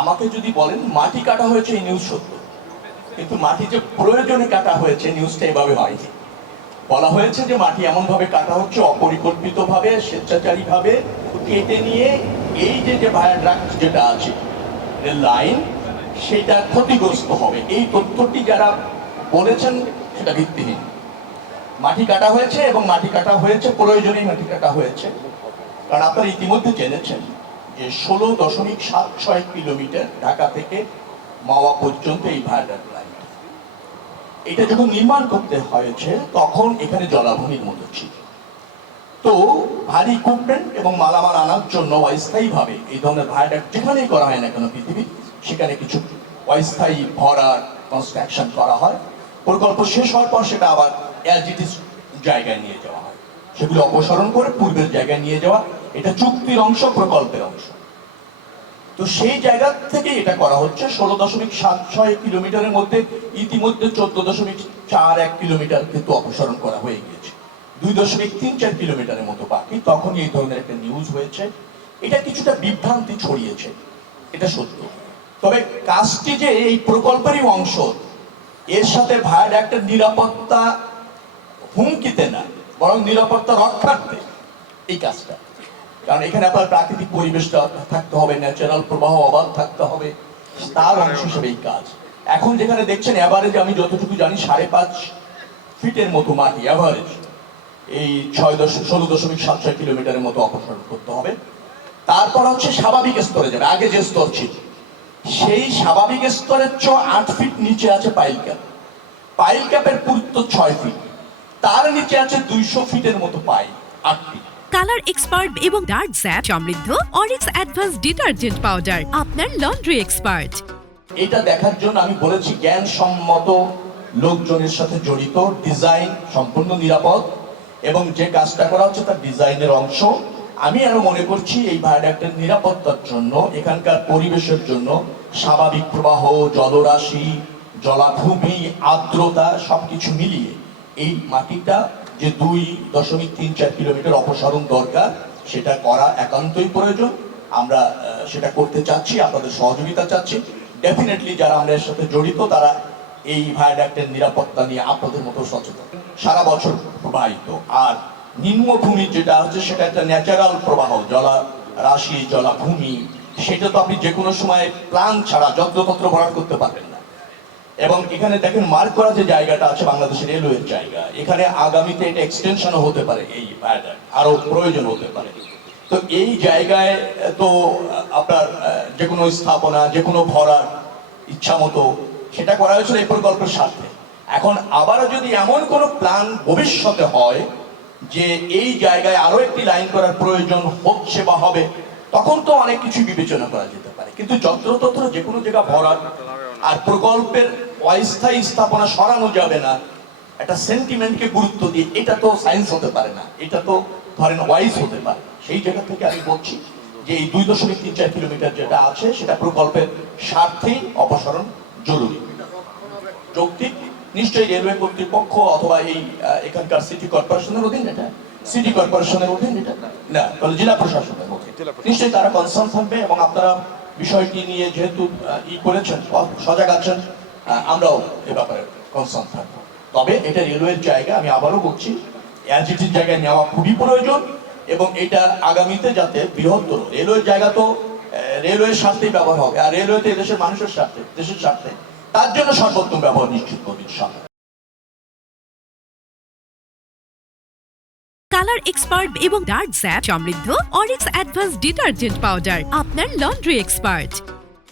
আমাকে যদি বলেন মাটি কাটা হয়েছে এই নিউজ সত্য, কিন্তু মাটি যে প্রয়োজনে কাটা হয়েছে নিউজটা এভাবে হয়নি। বলা হয়েছে যে মাটি এমন ভাবে কাটা হচ্ছে অপরিকল্পিত ভাবে, স্বেচ্ছাচারী ভাবে কেটে নিয়ে এই যে ভায়াডাক্ট যেটা আছে রেল লাইন সেটা ক্ষতিগ্রস্ত হবে। এই তথ্যটি যারা বলেছেন সেটা ভিত্তিহীন। মাটি কাটা হয়েছে এবং মাটি কাটা হয়েছে প্রয়োজনেই মাটি কাটা হয়েছে। কারণ আপনারা ইতিমধ্যে জেনেছেন যে 16.76 কিলোমিটার ঢাকা থেকে মাওয়া পর্যন্ত এই ভায়াডাক্ট লাইন, এটা যখন নির্মাণ করতে হয়েছে তখন এখানে জলাভূমির মতো ছিল। তো ভারী ইকুইপমেন্ট এবং মালামাল আনার জন্য অস্থায়ীভাবে এই ধরনের ভায়াডাক্ট যেখানেই করা হয় না কেন পৃথিবীর, সেখানে কিছু অস্থায়ী ভরার কনস্ট্রাকশন করা হয়। প্রকল্প শেষ হওয়ার পর সেটা আবার অ্যাজ ইট ইজ জায়গায় নিয়ে যাওয়া হয়, সেগুলো অপসারণ করে পূর্বের জায়গায় নিয়ে যাওয়া। এটা চুক্তির অংশ, প্রকল্পের অংশ। তো সেই জায়গা থেকে এটা করা হচ্ছে। 16.76 কিলোমিটারের মধ্যে ইতিমধ্যে 14.41 কিলোমিটার কিন্তু অপসারণ করা হয়ে গিয়েছে। 2.34 কিলোমিটারের মতো বাকি। তখন এই ধরনের একটা নিউজ হয়েছে। এটা কিছুটা বিভ্রান্তি ছড়িয়েছে, এটা সত্য। তবে কাজটি যে এই প্রকল্পেরই অংশ, এর সাথে ভায়াডাক্টের নিরাপত্তা হুমকিতে না, বরং নিরাপত্তা রক্ষার্থে এই কাজটা। কারণ এখানে আপনার প্রাকৃতিক পরিবেশটা থাকতে হবে, ন্যাচারাল প্রবাহ অবাধ থাকতে হবে, তার অংশ হিসেবে এই কাজ। এখন যেখানে দেখছেন অ্যাভারেজ, আমি যতটুকু জানি 5.5 ফিটের মতো মাটি অ্যাভারেজ এই 16.76 কিলোমিটারের মতো অপসারণ করতে হবে। তারপর হচ্ছে স্বাভাবিক স্তরে যাবে। আগে যে স্তর ছিল সেই স্বাভাবিক স্তরের 8 ফিট নিচে আছে পাইল ক্যাপ। পাইল ক্যাপের পুরুত্ব 6 ফিট, তার নিচে আছে 200 ফিটের মতো পাইল, 8 ফিট। কালার এক্সপার্ট এবং ডার্ক স্যাপ সমৃদ্ধ অরিক্স অ্যাডভান্স ডিটারজেন্ট পাউডার, আপনার লন্ড্রি এক্সপার্ট। এটা দেখার জন্য আমি বলেছি জ্ঞানসম্মত লোকজনের সাথে জড়িত, ডিজাইন সম্পূর্ণ নিরাপদ এবং যে কাজটা করা হচ্ছে তার ডিজাইনের অংশ। আমি আরো মনে করছি এই ভায়াডাক্টের নিরাপত্তার জন্য, এখানকার পরিবেশের জন্য স্বাভাবিক প্রবাহ, জলরাশি, জলাভূমি, আর্দ্রতা সবকিছু মিলিয়ে এই মাটিটা যে 2.34 কিলোমিটার অপসারণ দরকার, সেটা করা একান্তই প্রয়োজন। আমরা সেটা করতে চাচ্ছি, আপনাদের সহযোগিতা চাচ্ছি। ডেফিনেটলি যারা আমরা এর সাথে জড়িত তারা এই ভায়াডাক্টের নিরাপত্তা নিয়ে আপনাদের মতো সচেতন। সারা বছর প্রবাহিত। আর নিম্নভূমি যেটা হচ্ছে সেটা একটা ন্যাচারাল প্রবাহ, জলারাশি, জলাভূমি, সেটা তো আপনি যে কোনো সময় প্ল্যান ছাড়া যত্রতত্র ভরাট করতে পারবেন না। এবং এখানে দেখেন মার্ক করা যে জায়গাটা আছে বাংলাদেশের রেলওয়ের জায়গা, এখানে আগামীতে এটা এক্সটেনশনও হতে পারে, এই ভায়াডাক্ট আরো প্রয়োজন হতে পারে। তো এই জায়গায় তো আপনার যে কোনো স্থাপনা, যে কোনো ভরার ইচ্ছা মতো সেটা করা হয়েছিল এই প্রকল্পের স্বার্থে। এখন আবারও যদি এমন কোনো প্ল্যান ভবিষ্যতে হয় যে এই জায়গায় আরো একটি লাইন করার প্রয়োজন হচ্ছে বা হবে, তখন তো অনেক কিছু বিবেচনা করা যেতে পারে। কিন্তু যত্রতত্র যে কোনো জায়গা ভরার আর প্রকল্পের অস্থায়ী স্থাপনা সরানো যাবে না, একটা সেন্টিমেন্টকে গুরুত্ব দিয়ে, এটা তো সায়েন্স হতে পারে না, এটা তো ধরেন ওয়াইজ হতে পারে। সেই জায়গা থেকে আমি বলছি যে এই 2.34 কিলোমিটার যেটা আছে সেটা প্রকল্পের স্বার্থেই অপসারণ জরুরি। যৌক্তিক নিশ্চয়ই রেলওয়ে কর্তৃপক্ষ অথবা এই এখানকার সিটি কর্পোরেশনের অধীন, এটা সিটি কর্পোরেশনের অধীন, এটা না তাহলে জেলা প্রশাসনের অধীন, নিশ্চয়ই তারা কনসার্ন থাকবে। এবং আপনারা বিষয়টি নিয়ে যেহেতু করেছেন, সজাগ আছেন, আমরাও এ ব্যাপারে কনসার্ন থাকবো। তবে এটা রেলওয়ের জায়গা, আমি আবারও বলছি, এনজিটির জায়গায় নেওয়া খুবই প্রয়োজন। এবং এটা আগামীতে যাতে বৃহত্তর রেলওয়ের জায়গা, তো রেলওয়ের স্বার্থেই ব্যবহার হবে, আর রেলওয়েতে দেশের মানুষের স্বার্থে, দেশের স্বার্থে, তার জন্য সর্বোত্তম ব্যবহার নিশ্চিত করবে ইনশাআল্লাহ। কালার এক্সপার্ট এবং ডার্ক স্যাপ সমৃদ্ধ অরিক্স অ্যাডভান্স ডিটারজেন্ট পাউডার, আপনার লন্ড্রি এক্সপার্ট।